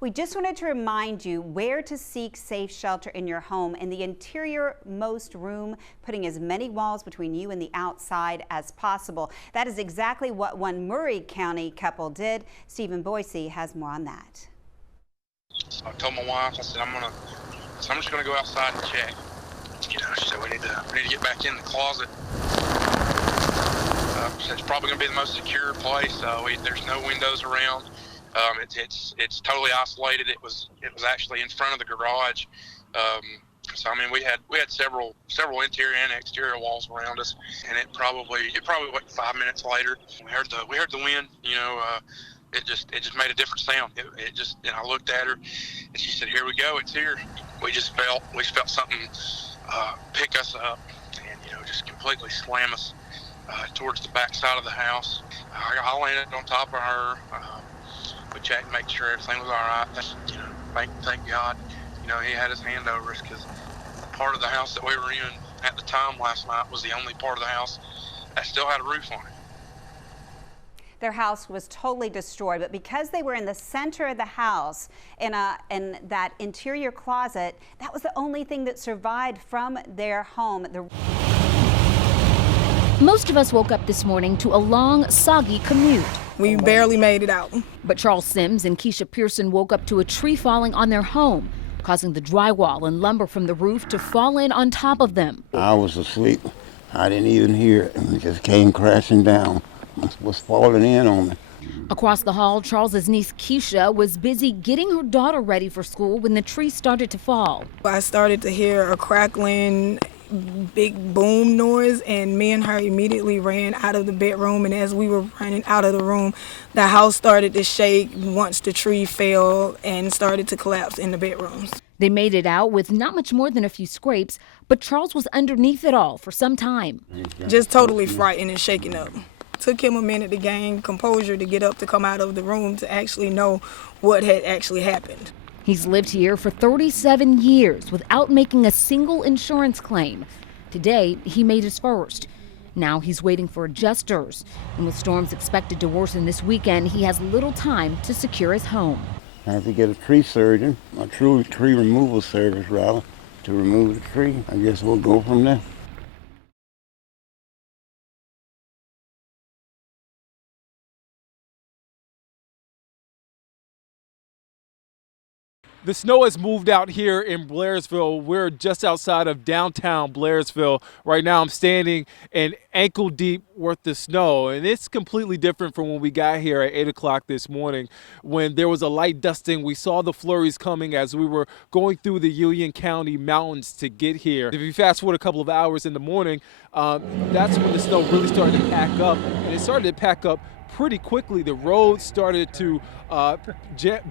We just wanted to remind you where to seek safe shelter in your home. In the interior-most room, putting as many walls between you and the outside as possible. That is exactly what one Murray County couple did. Stephen Boissy has more on that. I told my wife, I said, I'm just gonna go outside and check. She said, we need to get back in the closet. It's probably gonna be the most secure place. There's no windows around. It's totally isolated. It was actually in front of the garage. So I mean, we had several interior and exterior walls around us, and it probably went 5 minutes later. We heard the wind. It just made a different sound. And I looked at her, and she said, "Here we go, it's here." We felt something pick us up, and just completely slam us towards the back side of the house. I landed on top of her. We checked to make sure everything was all right. Thank God, he had his hand over us, because the part of the house that we were in at the time last night was the only part of the house that still had a roof on it. Their house was totally destroyed, but because they were in the center of the house in that interior closet, that was the only thing that survived from their home. Most of us woke up this morning to a long, soggy commute. We barely made it out. But Charles Sims and Keisha Pearson woke up to a tree falling on their home, causing the drywall and lumber from the roof to fall in on top of them. I was asleep. I didn't even hear it. It just came crashing down. It was falling in on me. Across the hall, Charles's niece Keisha was busy getting her daughter ready for school when the tree started to fall. I started to hear a crackling, big boom noise, and me and her immediately ran out of the bedroom. And as we were running out of the room, the house started to shake once the tree fell and started to collapse in the bedrooms. They made it out with not much more than a few scrapes, but Charles was underneath it all for some time. Just totally frightened and shaken up. Took him a minute to gain composure to get up to come out of the room to actually know what had actually happened. He's lived here for 37 years without making a single insurance claim. Today, he made his first. Now he's waiting for adjusters. And with storms expected to worsen this weekend, he has little time to secure his home. I have to get a tree surgeon, a true tree removal service rather, to remove the tree. I guess we'll go from there. The snow has moved out here in Blairsville. We're just outside of downtown Blairsville. Right now I'm standing in ankle deep worth of snow, and it's completely different from when we got here at 8 o'clock this morning when there was a light dusting. We saw the flurries coming as we were going through the Union County mountains to get here. If you fast forward a couple of hours in the morning, that's when the snow really started to pack up, and it started to pack up pretty quickly. The roads started to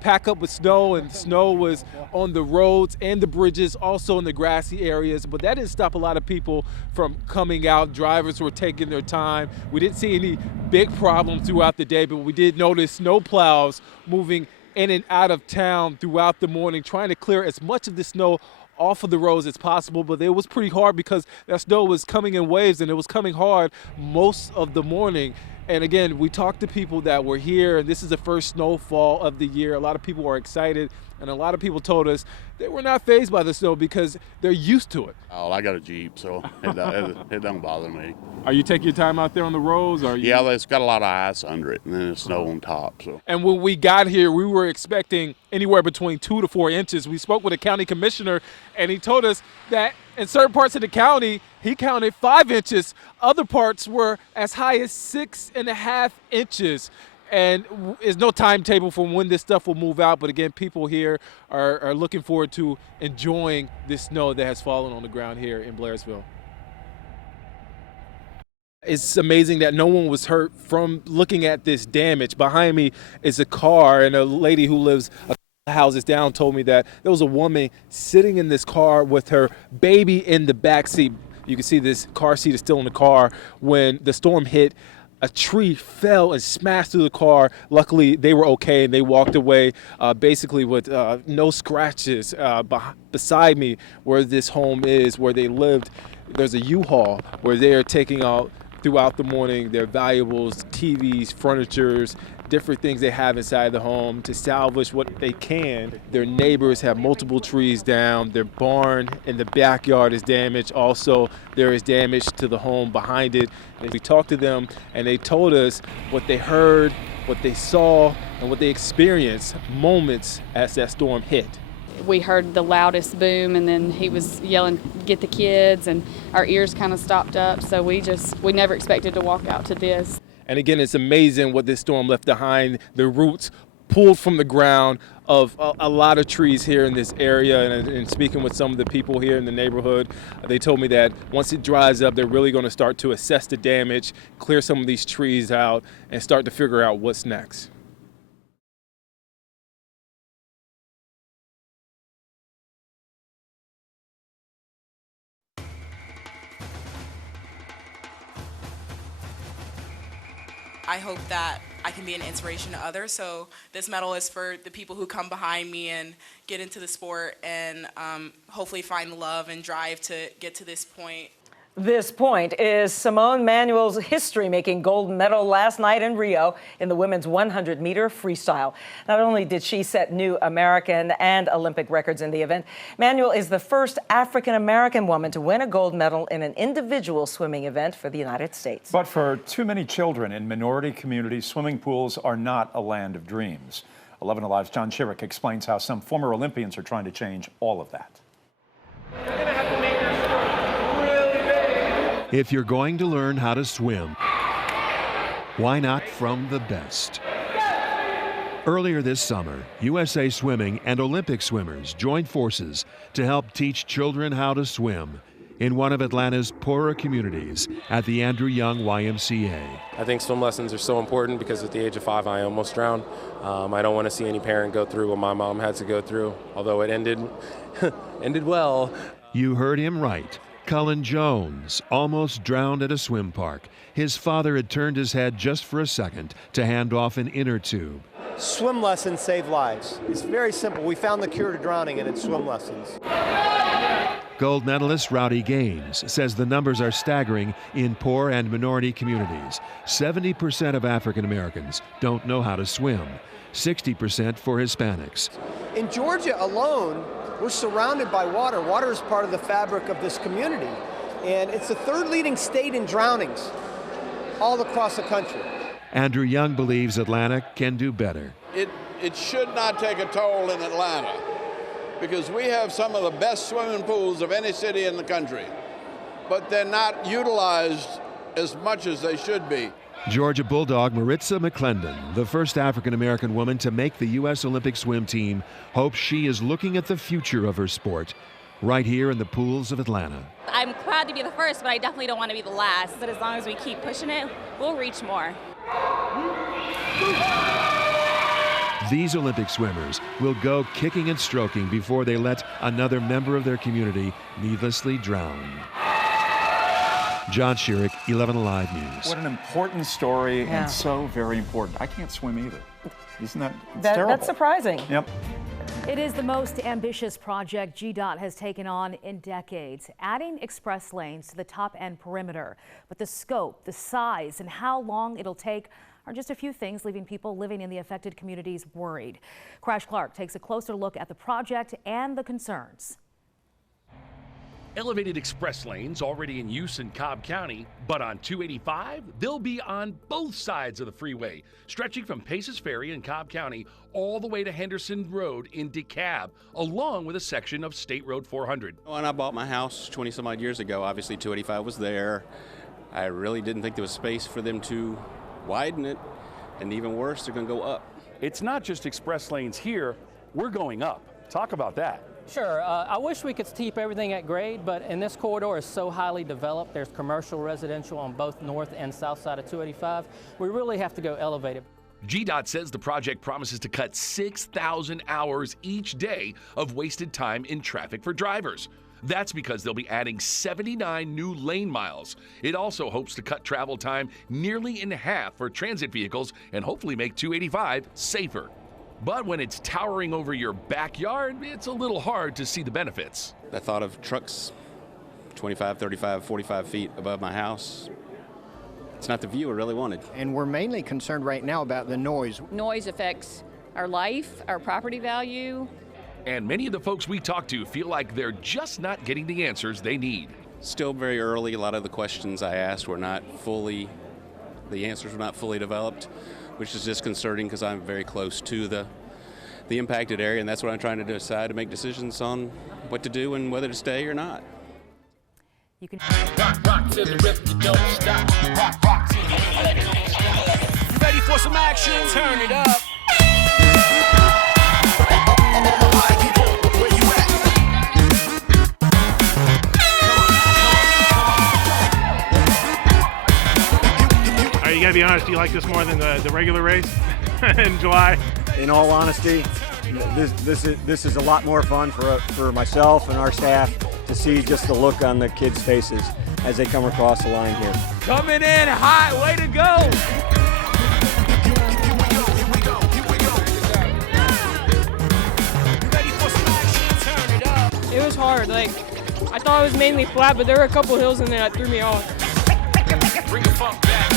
pack up with snow, and snow was on the roads and the bridges, also in the grassy areas. But that didn't stop a lot of people from coming out. Drivers were taking their time. We didn't see any big problems throughout the day, but we did notice snow plows moving in and out of town throughout the morning, trying to clear as much of the snow off of the roads as possible. But it was pretty hard because that snow was coming in waves, and it was coming hard most of the morning. And again, we talked to people that were here, and this is the first snowfall of the year. A lot of people are excited, and a lot of people told us they were not fazed by the snow because they're used to it. Oh, I got a Jeep, so it don't bother me. Are you taking your time out there on the roads? Yeah, it's got a lot of ice under it, and then it's snow on top. So. And when we got here, we were expecting anywhere between 2 to 4 inches. We spoke with a county commissioner, and he told us that in certain parts of the county, he counted 5 inches. Other parts were as high as 6.5 inches. And there's no timetable for when this stuff will move out. But again, people here are looking forward to enjoying this snow that has fallen on the ground here in Blairsville. It's amazing that no one was hurt from looking at this damage. Behind me is a car, and a lady who lives a houses down told me that there was a woman sitting in this car with her baby in the back seat. You can see this car seat is still in the car. When the storm hit, a tree fell and smashed through the car. Luckily, they were okay, and they walked away basically with no scratches. Beside me, where this home is, where they lived, there's a U-Haul where they are taking out throughout the morning their valuables, TVs, furnitures, different things they have inside the home to salvage what they can. Their neighbors have multiple trees down. Their barn in the backyard is damaged. Also, there is damage to the home behind it. And we talked to them and they told us what they heard, what they saw, and what they experienced moments as that storm hit. We heard the loudest boom, and then he was yelling, "Get the kids," and our ears kind of stopped up. So we never expected to walk out to this. And again, it's amazing what this storm left behind. The roots pulled from the ground of a lot of trees here in this area. And speaking with some of the people here in the neighborhood, they told me that once it dries up, they're really going to start to assess the damage, clear some of these trees out, and start to figure out what's next. I hope that I can be an inspiration to others. So this medal is for the people who come behind me and get into the sport and hopefully find the love and drive to get to this point. This point is Simone Manuel's history-making gold medal last night in Rio in the women's 100-meter freestyle. Not only did she set new American and Olympic records in the event, Manuel is the first African-American woman to win a gold medal in an individual swimming event for the United States. But for too many children in minority communities, swimming pools are not a land of dreams. 11 Alive's John Chiric explains how some former Olympians are trying to change all of that. If you're going to learn how to swim, why not from the best? Earlier this summer, USA Swimming and Olympic swimmers joined forces to help teach children how to swim in one of Atlanta's poorer communities at the Andrew Young YMCA. I think swim lessons are so important because at the age of 5, I almost drowned. I don't want to see any parent go through what my mom had to go through, although it ended well. You heard him right. Cullen Jones almost drowned at a swim park. His father had turned his head just for a second to hand off an inner tube. Swim lessons save lives. It's very simple. We found the cure to drowning, and it's swim lessons. Gold medalist Rowdy Gaines says the numbers are staggering in poor and minority communities. 70% of African Americans don't know how to swim, 60% for Hispanics. In Georgia alone, we're surrounded by water. Water is part of the fabric of this community, and it's the third leading state in drownings all across the country. Andrew Young believes Atlanta can do better. It should not take a toll in Atlanta because we have some of the best swimming pools of any city in the country, but they're not utilized as much as they should be. Georgia Bulldog Maritza McClendon, the first African-American woman to make the U.S. Olympic swim team, hopes she is looking at the future of her sport right here in the pools of Atlanta. I'm proud to be the first, but I definitely don't want to be the last. But as long as we keep pushing it, we'll reach more. These Olympic swimmers will go kicking and stroking before they let another member of their community needlessly drown. John Chiric, 11 Alive News. What an important story and so very important. I can't swim either. Isn't that terrible? That's surprising. Yep. It is the most ambitious project GDOT has taken on in decades, adding express lanes to the top-end perimeter. But the scope, the size, and how long it'll take are just a few things leaving people living in the affected communities worried. Crash Clark takes a closer look at the project and the concerns. Elevated express lanes already in use in Cobb County, but on 285, they'll be on both sides of the freeway, stretching from Paces Ferry in Cobb County all the way to Henderson Road in DeKalb, along with a section of State Road 400. When I bought my house 20 some odd years ago, obviously 285 was there. I really didn't think there was space for them to widen it, and even worse, they're going to go up. It's not just express lanes here, we're going up. Talk about that. Sure. I wish we could keep everything at grade, but in this corridor is so highly developed. There's commercial, residential on both north and south side of 285. We really have to go elevated. GDOT says the project promises to cut 6,000 hours each day of wasted time in traffic for drivers. That's because they'll be adding 79 new lane miles. It also hopes to cut travel time nearly in half for transit vehicles and hopefully make 285 safer. But when it's towering over your backyard, it's a little hard to see the benefits. I thought of trucks 25, 35, 45 feet above my house. It's not the view I really wanted. And we're mainly concerned right now about the noise. Noise affects our life, our property value. And many of the folks we talk to feel like they're just not getting the answers they need. Still very early. A lot of the questions I asked were not fully, the answers were not fully developed, which is disconcerting because I'm very close to the impacted area, and that's what I'm trying to decide to make decisions on what to do and whether to stay or not. You can rock to the rhythm, you don't stop. Rock to the rhythm, you don't stop. You ready for some action? Turn it up. You gotta be honest, do you like this more than the regular race in July? In all honesty, this is a lot more fun for myself and our staff to see just the look on the kids' faces as they come across the line here. Coming in hot, way to go! It was hard. Like, I thought it was mainly flat, but there were a couple hills in there that threw me off. Bring the funk back.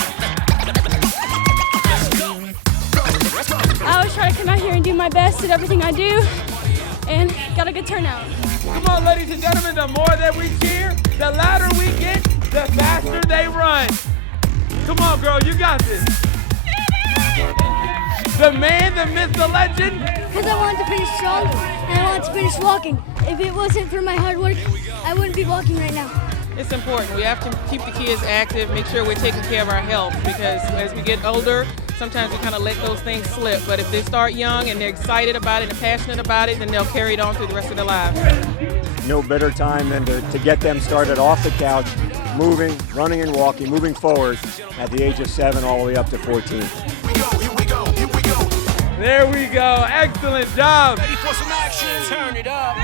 I always try to come out here and do my best at everything I do, and got a good turnout. Come on, ladies and gentlemen, the more that we cheer, the louder we get, the faster they run. Come on, girl, you got this. The man, the myth, the legend. Because I wanted to finish strong, and I wanted to finish walking. If it wasn't for my hard work, I wouldn't be walking right now. It's important. We have to keep the kids active, make sure we're taking care of our health, because as we get older, sometimes we kind of let those things slip. But if they start young and they're excited about it and passionate about it, then they'll carry it on through the rest of their lives. No better time than to get them started off the couch, moving, running and walking, moving forward at the age of 7 all the way up to 14. There we go. Excellent job. Ready for some action? Turn it up.